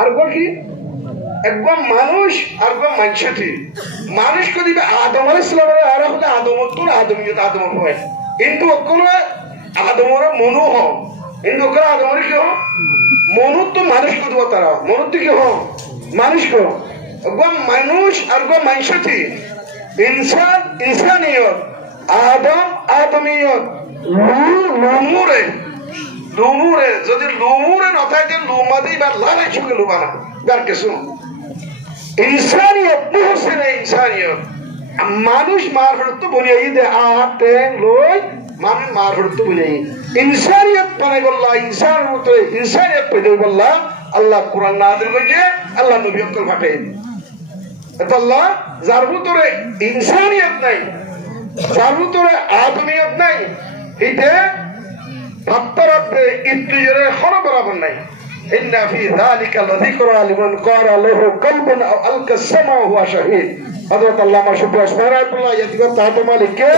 আর কি একদম মানুষ আর মানুষটি মানুষ কদি আদম আলাইহিস সালামের আর হতে আদমতুল আদমিয়ত আদম হয় কিন্তু ওকলে আদমর মনু হ কিন্তু ওকলে আদমর কি হ মনু তো মানুষ কদি তারা মনু তো কি হ মানুষ কো একদম মানুষ আর মানুষটি ইনসান ইনসানিয়ত আদম আদমিয়ত লুমুরে লুমুরে যদি লুমুরে নথাইতে লুমাদি বা লালাই চুকে লুবানা গার কিছু ইনসানিয়ত মুহসিন ইনসানিয়ত মানুষ মার হরত বনিয়াই দে আতে লই মানুষ মার হরত বনিয়াই ইনসানিয়ত বানাই বল্লা ইনসান মতো ইনসানিয়ত পেদে বল্লা আল্লাহ কুরআন নাযিল করেছে আল্লাহ নবী অকল পাঠায় আল্লাহ যার ভিতরে ইনসানিয়ত নাই যার ভিতরে আদমিয়ত নাই এটা ভাবতে ইত্তিজরে খরা বরাবর নাই ইন্না ফি যালিকা লাযিকরা লিমান ক্বারা লাহু কলবুন আও আলকা সামা ওয়া শাহীদ হযরত আল্লামা শুকর রাহমাতুল্লাহ ইয়াতিবা তাহাতে মালিককে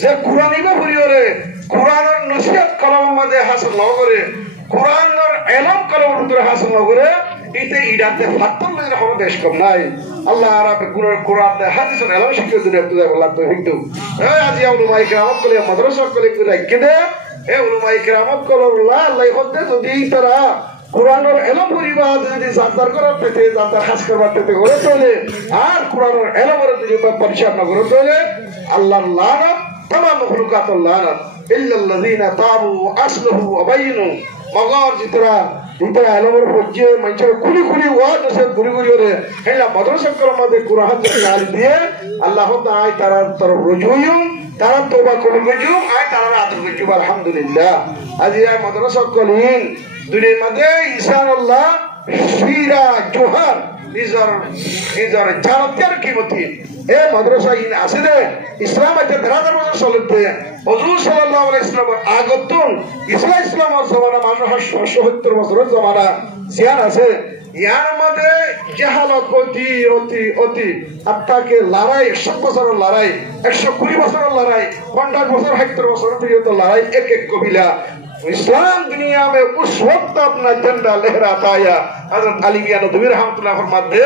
যে কুরআন ইবা পড়িওরে কুরআনের নসিহত কলমের মধ্যে হাসিল না করে কুরআনের ইলম কলমের ভিতরে হাসিল না করে এতে ইডাতে ফাত্তর লাগে কোনো দেশ কম নাই আল্লাহ আরাবে কুরআন হাদিসের ইলম শিখতে দিলে তো আল্লাহ তো হিন্দু আজি উলামা ইকরাম কলে মাদ্রাসা কলে রাখকে দে উলামা ইকরাম কলে আল্লাহ হতে যদি তারা কুরআনের ইলম পড়িবা যদি জানতার করার পেতে জানতার খাস করবার পেতে করে চলে আর কুরআনের ইলমের যদি পরিচালনা না করে চলে আল্লাহর লানত तमाम मखलूकातुल लानत इल्ला الذين ताबू असलहू वबयनु मगर जितरा इतरा इलमर फज्जे मंचे कुली कुली वाद से गुरी गुरी रे हेला मदरसा करमादे कुरान जाल दिए अल्लाह ताआला तारा तरफ रुजुयु तारा तौबा करगजु आय तारा आदर गजु अल्हम्दुलिल्लाह আজিয়া मदरसा कलिन दुनिया मदे इंशाअल्लाह शीरा जोहर इजर जानतर कीमती ए मदरसा इन आसिदे इस्लाम के दरादर में चलते हुजूर सल्लल्लाहु अलैहि वसल्लम আগতন ইসলামের জমানা মানুষ 70 বছরের জমানা জিয়ান আছে ইয়ার মধ্যে জাহালত অতি আত্মাকে লড়াই 100 বছরের লড়াই 120 বছরের লড়াই 50 বছর 70 বছর পর্যন্ত লড়াই এক এক কবিলা इस्लाम दुनिया में उस वक्त अपना झंडा लहराता आया हजरत अली मियां नदवी रहमतुल्लाह फरमाते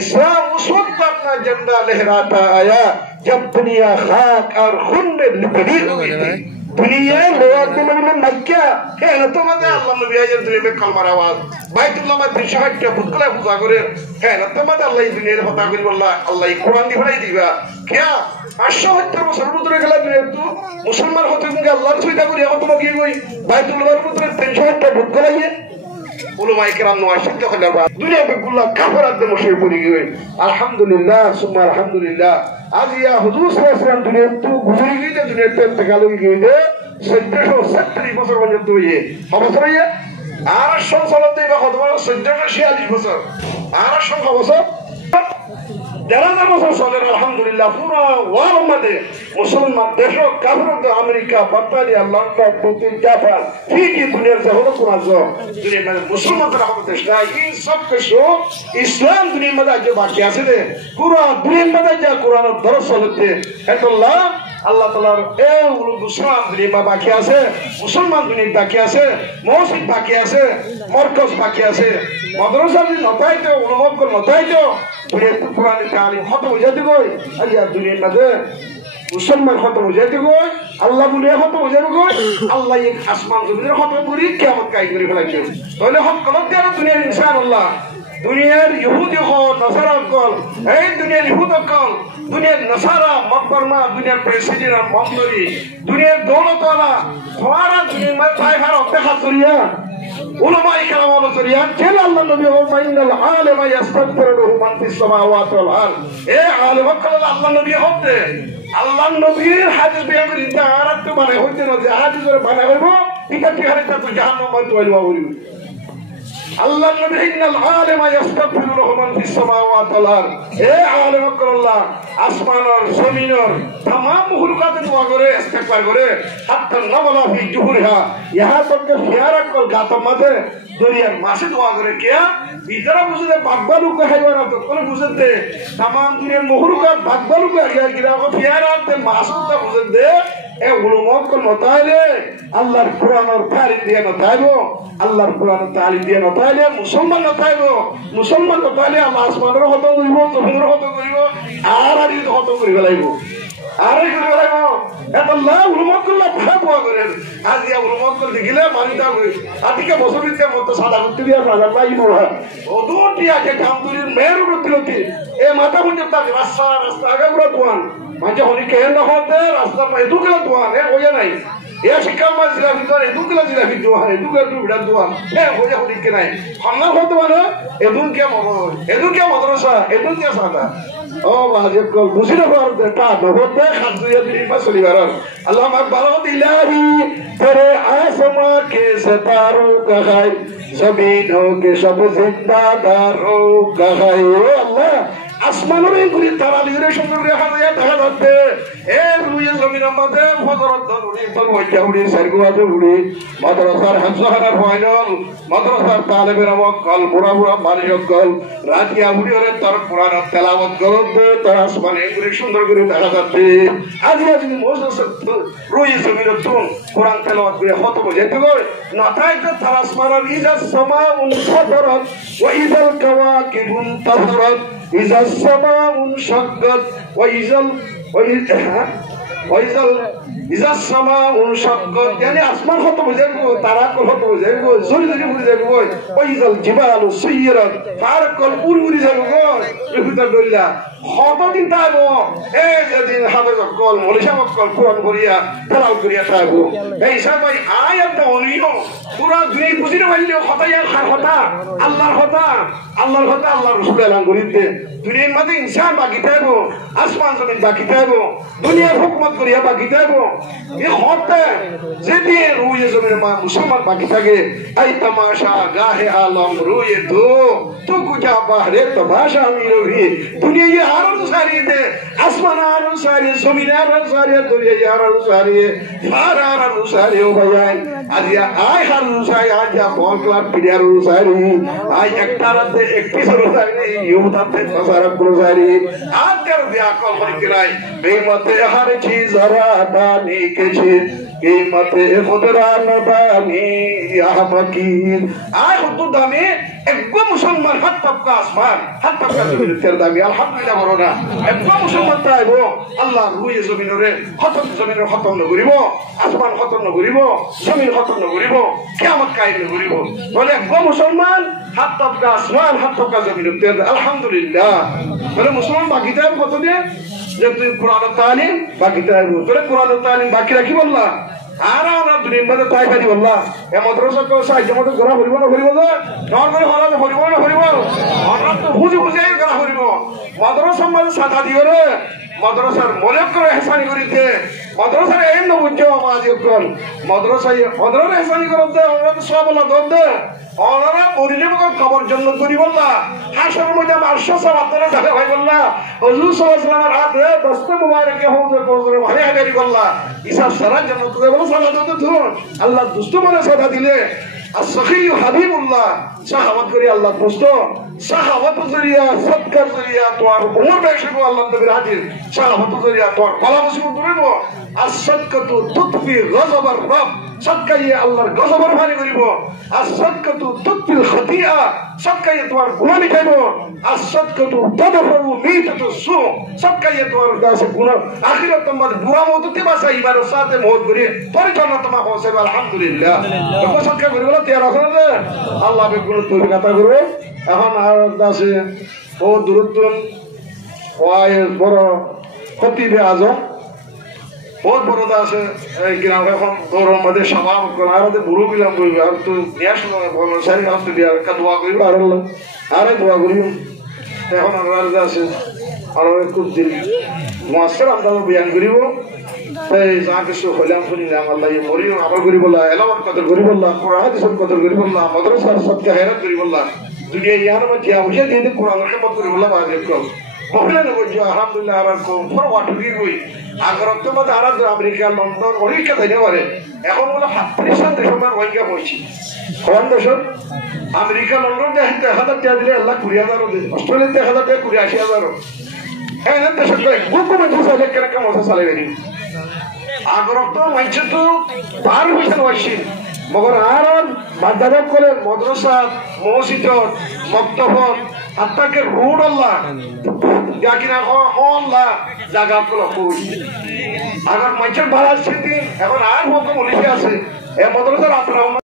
इस्लाम उस वक्त अपना झंडा लहराता आया जब दुनिया खाक और खून में लिपटी हुई थी दुनिया लोग में मक्का है ना तो मत अल्लाह नबी आजर दुनिया में कलमार आवाज বাইতুল্লাহ में दिशा के बुतला पूजा करे है ना तो मत अल्लाह दुनिया में पता करी बोला अल्लाह कुरान दी पढ़ाई दिबा क्या 570 বছর ধরে গেল তো মুসলমান হতে গিয়ে আল্লাহর সুবিধা করি এখন তোমাকে কি কই বাইতুল্লাহর ভিতরে 300টা ভূত গলাইয়ে উলামা ইকরাম নওয়াশিদ দখলের বাদ দুনিয়া বিকুল্লাহ কাফারাত দে মুশরিক পড়ে গিয়ে আলহামদুলিল্লাহ সুবহান আলহামদুলিল্লাহ আজ ইয়া হুজুর সাল্লাল্লাহু আলাইহি ওয়াসাল্লাম দুনিয়া তো গুজরে গিয়ে দুনিয়া তে ইন্তেকাল হয়ে গিয়ে 1470 বছর পর্যন্ত হয়ে বছর হয়ে আর সংসারতে বা কত বছর 1446 বছর আর সংখ্যা বছর দেড় বছর চলে আলহামদুলিল্লাহ পুরো ওয়ার্ল্ড মধ্যে মুসলমান দেশ কাফের আমেরিকা ব্রিটেন লন্ডন তুর্কি জাপান ফিজি দুনিয়ার যে হলো কোন আছে দুনিয়ার মধ্যে মুসলমানদের আমাদের দেশ নাই এই সব কিছু ইসলাম দুনিয়ার মধ্যে আজ বাকি আছে রে পুরো দুনিয়ার মধ্যে যা কোরআনের দরস চলতে এতল্লাহ আল্লাহ তাআলার এই মুসলমান দুনিয়া বাকি আছে মুসলমান দুনিয়া বাকি আছে মসজিদ বাকি আছে মার্কাজ বাকি আছে মাদ্রাসা যদি নতাইতো উলমা কল নতাইতো দুনিয়ার কোরআন তালিম খতম হয়ে যেতে গই আলিয়া দুনিয়ার মধ্যে মুসলমান খতম হয়ে যেতে গই আল্লাহ বলে খতম হয়ে যাবে গই আল্লাহ এক আসমান জমিনের খতম করি কিয়ামত কাই করে ফেলাইছে তাহলে হক কলম দিয়ে দুনিয়ার ইনশাআল্লাহ দুনিয়ার ইহুদি হল নাসারা কল এই দুনিয়ার ইহুদ কল দুনিয়ার নাসারা মকবরমা দুনিয়ার প্রেসিডেন্ট মন্ত্রী দুনিয়ার দৌলতওয়ালা সারা দুনিয়ার মধ্যে ফাইভার অপেক্ষা করিয়া উলামা ইকরাম ওয়ালা করিয়া কেন আল্লাহ নবী ওমাইনাল আলিমা ইস্তাগফিরু লাহু মান ফিস সামাওয়াতি ওয়াল আরদ এ আলিম কল আল্লাহ নবী হতে আল্লাহ নবীর হাদিস বেয়ার ইনতা আরাত মানে হইতে না যে হাদিসের বানা হইব এটা কি হারিতা তো জাহান্নাম মত হইবা বলি আল্লাহ নবী ইন্নাল আলিমা ইস্তাগফিরু লাহু মান ফিস সামাওয়াতি ওয়াল আরদ এ আলিম আল্লাহ আসমানের জমিনের तमाम মখলুকাতের দোয়া করে ইস্তিগফার করে হাত্তা নামালা ফি জুহুরিহা ইহা তক ফিয়ারা কল গাতম মাঝে দরিয়ার মাছে দোয়া করে কেয়া ইতারা বুঝতে বাগবালুকে হাইওয়ারা তো কোন বুঝতে তাম দুনিয়ার মহরুকা বাগবালুকে আগে গিরা ফিয়ারাতে মাসুদটা বুঝতে এ উলুমত কোন মতাইলে আল্লাহর কোরআনের তালিম দিয়ে নতাইবো আল্লাহর কোরআনের তালিম দিয়ে নতাইলে মুসলমান নতাইবো মুসলমান নতাইলে আল্লাহ আসমানের হত করিব জমিনের হত করিব আর আর হত করিব লাগব আরে করিব লাগব এত আল্লাহ উলুমত করলে ভাব হওয়া করে আজ ইয়া উলুমত করে দেখিলে মানিতা কই আদিকে বছরিতে মত সাদা করতে দিয়া রাজা পাই নড়া ওদুটি আগে কামতুরির মেরু রতিলতি এ মাথা মুন্ডে তা রাস্তা রাস্তা আগে পুরো দোয়ান মানে হনি কেন হতে রাস্তা এদুকে দোয়ান এ হইয়া নাই এ শিক্ষা মাছ জিলা ভিতর এদুকে জিলা ভিতর এদুকে তো বিড়া দোয়ান এ হইয়া হনি কে নাই খন্না হতে মানে এদুকে মগর এদুকে মাদ্রাসা এদুকে সাদা ও বাজে কল বুঝিনা করতে তা নবতে খাজুয়া দিন পা চলিবার আল্লাহ মাক বারাকাত ইলাহি তেরে आसमां के सितारों का है जमीनों के सब जिंदादारों का है अल्लाह আসমানের গুলি তারা লিরে সুন্দর রেখা দিয়া দেখা যাচ্ছে এ রুইয়ে জমিনের মধ্যে ফজরত উড়ি বলওয়া উড়ি সারগুয়াতে উড়ি মাদ্রাসার হাফসাহানার ফাইনাল মাদ্রাসার তালেবের আমকল বুড়া বুড়া মালিকল রাতিয়া উড়িরে তার কোরআন তেলাওয়াত করতে তার আসমানে গুলি সুন্দর করে দেখা যাচ্ছে আজ আজ মোসস রুই জমিনের তুন কোরআন তেলাওয়াত করে খতম হয়ে যেতে গো নাথায় তো তার আসমানের ইজাস সামাউন ফাতরাত ওয়া ইযাল কাওয়াকিবুন তাহরাত إذا السماء انشقت إذا السماء انشقت يعني আসমান কত বুঝাইবো তারা কত বুঝাইবো জোরে জোরে বুঝাইবো ওইজাল জিবাল সুইরাত ফারকল উড়ি উড়ি যাইবো এফুটা ডল্লা কত দিন তাইবো এই যেদিন হাফেজ কল মলিশা কল কোরআন করিয়া তেলাওয়াত করিয়া তাইবো এই সবাই আয়াতটা অনিও পুরা দুই বুঝিতে পারলেও হতাইয়ার কথা আল্লাহর কথা আল্লাহর কথা আল্লাহর রাসূল এলান করিতে দুনিয়ার মধ্যে ইনসান বাকি থাকবো আসমান জমিন বাকি থাকবো দুনিয়ার হুকুমত করিয়া বাকি থাকবো এই হতে যেদিন রুয়ে জমিন মুসলমান বাকি থাকে এই তামাশা গাহে আলম রুয়ে তো কুজা বাহরে তামাশা আমি রহি দুনিয়া আরো সারি দে আসমান আরো সারি জমিন আরো সারি দুনিয়া আরো সারি ফার আরো সারি ও ভাই আজ আই হারু সারি আজ বলক্লার পিরিয়ারু সারি আই একটা রাতে একটি সরসারি ইউতাতে सारा गुजारी आज कर दिया कल बरकराई कीमत हर चीज रानी के चीज कीमत खुदरा नदानी या मकीन आय खुद दामी একদম মুসলমান হাত তবকা আসমান হাত তবকা জমিনের দামি আলহামদুলিল্লাহ বড়না একদম মুসলমান তাইবো আল্লাহ রুয়ে জমিনরে খতম জমিনের খতম নগরিব আসমান খতম নগরিব জমিন খতম নগরিব কিয়ামত কায়েম নগরিব বলে একদম মুসলমান হাত তবকা আসমান হাত তবকা জমিনের আলহামদুলিল্লাহ বলে মুসলমান বাকি তাইব কত দিয়ে যে তুই কোরআনের তালিম বাকি তাইব তোরে কোরআনের তালিম বাকি রাখি বললা আর আমরা দুনিয়ার মধ্যে তাই পারি বললা এ মাদ্রাসা কো সাহায্য মতো করা হরিব না হরিব না নর করে হলা হরিব না হরিব আমরা তো বুঝি বুঝি করা হরিব মাদ্রাসার মধ্যে সাথা দিও রে মাদ্রাসার মলক করে হেসানি করিতে মাদ্রাসার এই ন বুঝছো আওয়াজ কর মাদ্রাসায় হদরে হেসানি করতে আমরা তো সব বলা দদ দে ওনারা মদিনা মক্কা কবর জন্য করি বললা হাসর মধ্যে 800 আপনারা যাবে ভাই বললা হুজুর সাল্লাল্লাহু আলাইহি ওয়াসাল্লামের হাতে দস্তে মুবারকে হওজে কোজরে ভাই আগারি বললা ইসাব সারা জন্য তো বলে সালাত তো ধুন আল্লাহ দুষ্ট মনে সাদা দিলে আসখি হাবিবুল্লাহ সাহাবত করি আল্লাহ দুষ্ট সাহাবত জরিয়া সদকা জরিয়া তোর উমর বেশি আল্লাহ নবীর হাদিস সাহাবত জরিয়া তোর কলা বসে ধরব আসসাদকাতু তুতফি গযবার রব সদকায়ে আল্লাহর গজবের ভারী করিব আসসাদকাতু তুতফিল খাতিয়া সদকায়ে তোমার গুনাহ মিটাইব আসসাদকাতু তাদফু মিতাতু সু সদকায়ে তোমার দাসে গুনাহ আখিরাত তোমার বুড়া মওততে বাঁচাইবার সাথে মওত করি পরিচালনা তোমার হোসে আলহামদুলিল্লাহ তো সদকা করিব তে রাখো আল্লাহ বে গুণ তৌফিক আতা করবে এখন আর দাসে ও দূরত্বন ওই বড় খতিবে আজম बहुत बड़ा दास है ग्राम এখন তোর মধ্যে সমাব করাতে বুড়ো বিলাম কইবে আর তো ন্যাশনাল বল সারি হাতে দিয়া কাদওয়া কইবে আর আল্লাহ আরে দোয়া করিও এখন আর দাস আর খুব দিন মুআসসার আমরা বয়ান করিব তাই যাকে সো হলাম শুনিলাম আল্লাহ এই মরিও আমল করিব আল্লাহ এলাওয়াত কদর করিব আল্লাহ কোরআন হাদিসের কদর করিব আল্লাহ মাদ্রাসার সদকা হেরাত করিব আল্লাহ দুনিয়া ইয়ার মধ্যে আউশে দিন কোরআনের খেদমত করিব আল্লাহ বাজিব কর মহিলা নগর আলহামদুলিল্লাহ আর কম ওয়াটুকি গই আগরত মধ্যে আর আমেরিকা লন্ডন অনেকটা যাইতে পারে এখন বলে 37 দেশ আমার রোহিঙ্গা হয়েছে কোন দেশ আমেরিকা লন্ডন 1000 টাকা দিলে আল্লাহ 20,000 দিন অস্ট্রেলিয়া 1000 টাকা 80,000 হ্যাঁ দেশ হুকুমত চাইলে কেন মজা চালাবে নি আগরত মাইছে তো পার হইছে হইছে মগর আর বাদাবাদ করে মাদ্রাসা মসজিদ মক্তব আত্মাকে রোড আল্লাহ যা কিনা আল্লাহ জায়গা গুলো আগর মাইছের ভাড়া আছে এখন আর হুকুম উলিশে আছে এ মাদ্রাসার আপনারা